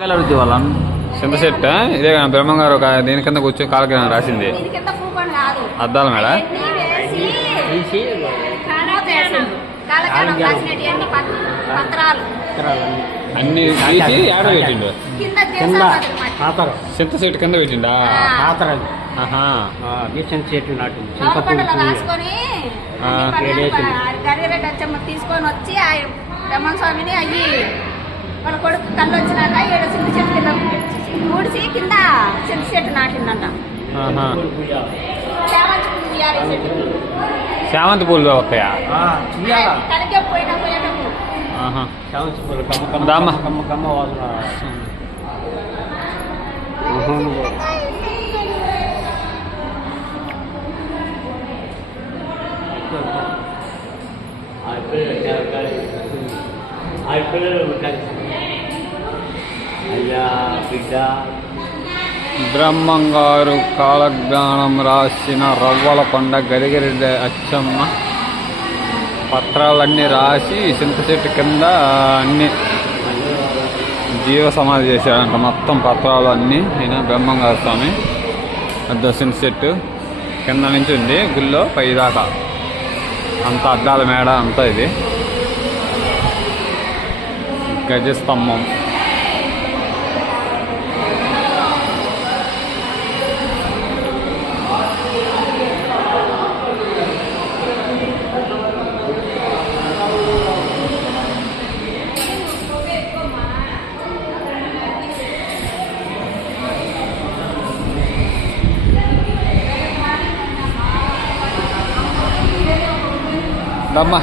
చింత చెట్ట ఇదే బ్రహ్మంగారు ఒక దీని కింద కూర్చొని కాలగ్రహం రాసింది అద్దాల మేడ అన్ని తీసి ఏడ పెట్టిండు చింత చెట్టు కింద పెట్టిండా చెట్టు నాటు తీసుకొని వచ్చి బ్రహ్మ స్వామిని అయ్యి వాళ్ళ కొడుకు కళ్ళు వచ్చినాక ఏడు చింత చెట్టు కింద ఊడిసి కింద చింత చెట్టు నాటిందంట. చామంతి పూలు వస్తాయా కడిగే పోయేటప్పుడు చామంతి పూలు కమ్మ కమ్మ కమ్మ వాసన. బ్రహ్మంగారు కాలజ్ఞానం రాసిన రవ్వల కొండ గరిగిరి అచ్చమ్మ పత్రాలన్నీ రాసి చింత చెట్టు కింద అన్ని జీవ సమాధి చేశాడంట. మొత్తం పత్రాలు అన్నీ ఈయన బ్రహ్మంగారు స్వామి పెద్ద చింత చెట్టు కింద నుంచి ఉంది గుళ్ళో పైదాకా అంత అద్దాల మేడ అంతా ఇది గజస్తంభం. దమ్మా